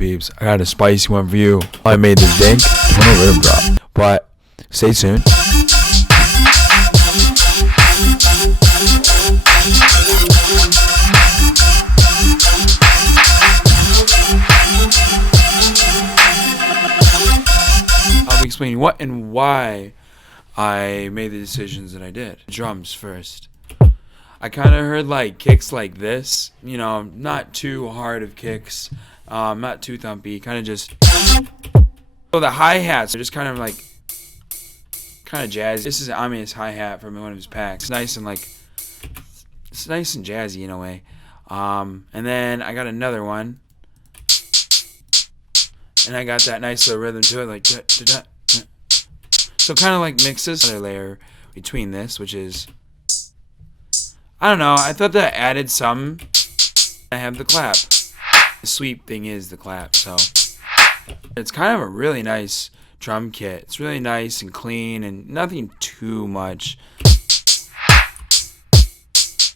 peeps, I got a spicy one for you. I made this Dank Tonal Riddim drop, but stay tuned. I'll be explaining what and why I made the decisions that I did. Drums first. I kind of heard like kicks like this, you know, not too hard of kicks, not too thumpy, kind of just. So the hi-hats are just kind of like, kind of jazzy. This is an Ami's hi-hat from one of his packs. It's nice and like, it's nice and jazzy in a way. And then I got another one, and I got that nice little rhythm to it, like da, da, da. So kind of like mixes. Another layer between this, which is, I don't know, I thought that added some. I have the clap. The sweep thing is the clap, so it's kind of a really nice drum kit. It's really nice and clean and nothing too much.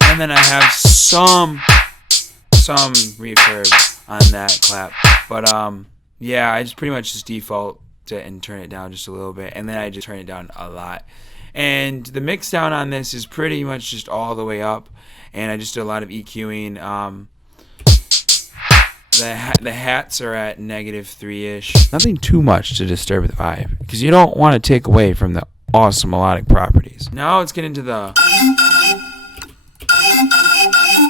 And then I have some reverb on that clap. But yeah, I just pretty much just default it and turn it down just a little bit, and then I just turn it down a lot. And the mix down on this is pretty much just all the way up, and I just did a lot of EQing. The hats are at -3-ish. Nothing too much to disturb the vibe, because you don't want to take away from the awesome melodic properties. Now let's get into the.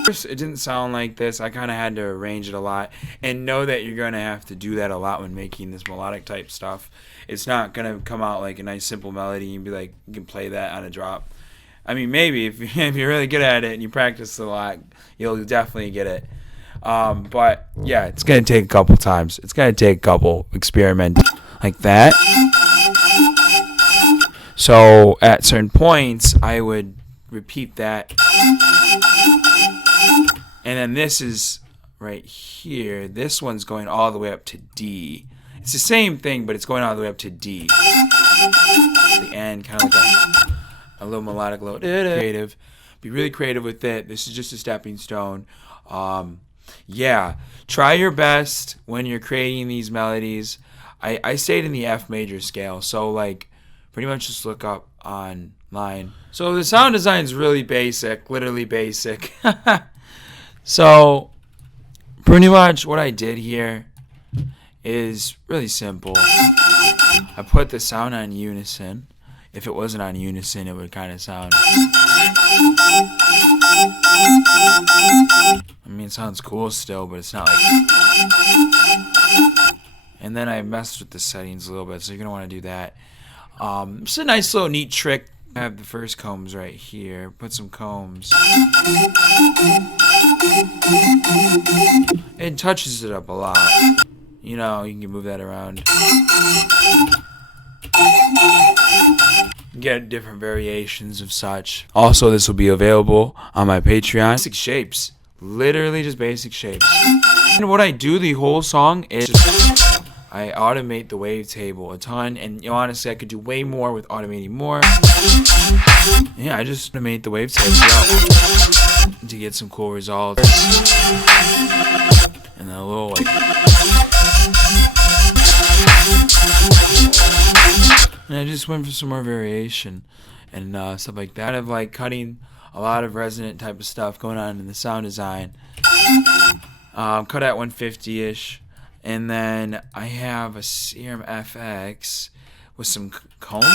First, it didn't sound like this. I kind of had to arrange it a lot, and know that you're going to have to do that a lot when making this melodic type stuff. It's not going to come out like a nice simple melody and be like, you can play that on a drop. I mean, maybe if you're really good at it and you practice a lot, you'll definitely get it. But yeah, it's going to take a couple times. It's going to take a couple experiments like that. So at certain points, I would repeat that. And then this is right here. This one's going all the way up to D. It's the same thing, but it's going all the way up to D. The end, kind of like a little melodic, little creative. Be really creative with it. This is just a stepping stone. Yeah, try your best when you're creating these melodies. I stayed in the F major scale, so like pretty much just look up online. So the sound design is really basic, literally basic. So pretty much what I did here is really simple. I put the sound on unison. If it wasn't on unison, it would kind of sound. I mean, it sounds cool still, but it's not like. And then I messed with the settings a little bit, so you're gonna want to do that. It's a nice little neat trick. I have the first combs right here. Put some combs. It touches it up a lot. You know, you can move that around. Get different variations of such. Also, this will be available on my Patreon. Basic shapes. Literally just basic shapes. And what I do the whole song is just I automate the wavetable a ton, and you know, honestly, I could do way more with automating more. Yeah, I just automate the wavetable to get some cool results. And then a little like. And I just went for some more variation and stuff like that. Kind of like cutting a lot of resonant type of stuff going on in the sound design. Cut at 150-ish. And then I have a Serum FX with some combs.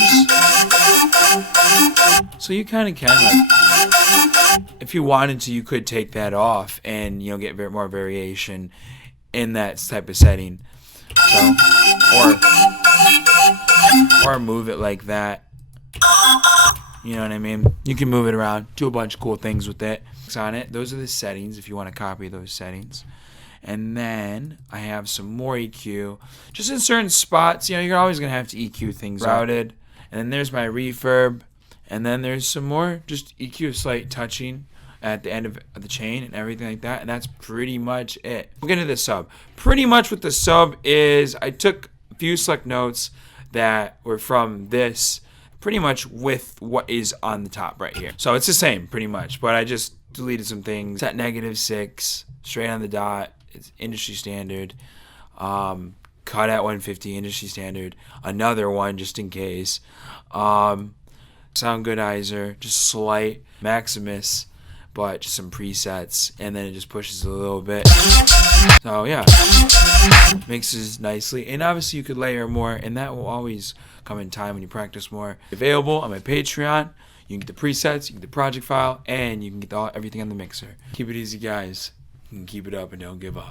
So you kind of can, like, if you wanted to, you could take that off and, you know, get more variation in that type of setting. So, or move it like that. You know what I mean? You can move it around, do a bunch of cool things with it. On it. Those are the settings if you want to copy those settings. And then I have some more EQ. Just in certain spots, you know, you're always going to have to EQ things routed. And then there's my reverb. And then there's some more just EQ slight touching at the end of the chain and everything like that. And that's pretty much it. We'll get into the sub. Pretty much what the sub is, I took a few select notes that were from this pretty much with what is on the top right here. So it's the same pretty much, but I just deleted some things. It's at -6, straight on the dot. It's industry standard. cut at 150 industry standard, another one just in case, sound goodizer, just slight Maximus, but just some presets, and then it just pushes a little bit. So yeah, mixes nicely, and obviously you could layer more, and that will always come in time when you practice more. Available on my Patreon. You can get the presets, you can get the project file, and you can get everything on the mixer. Keep it easy, guys. You can keep it up and don't give up.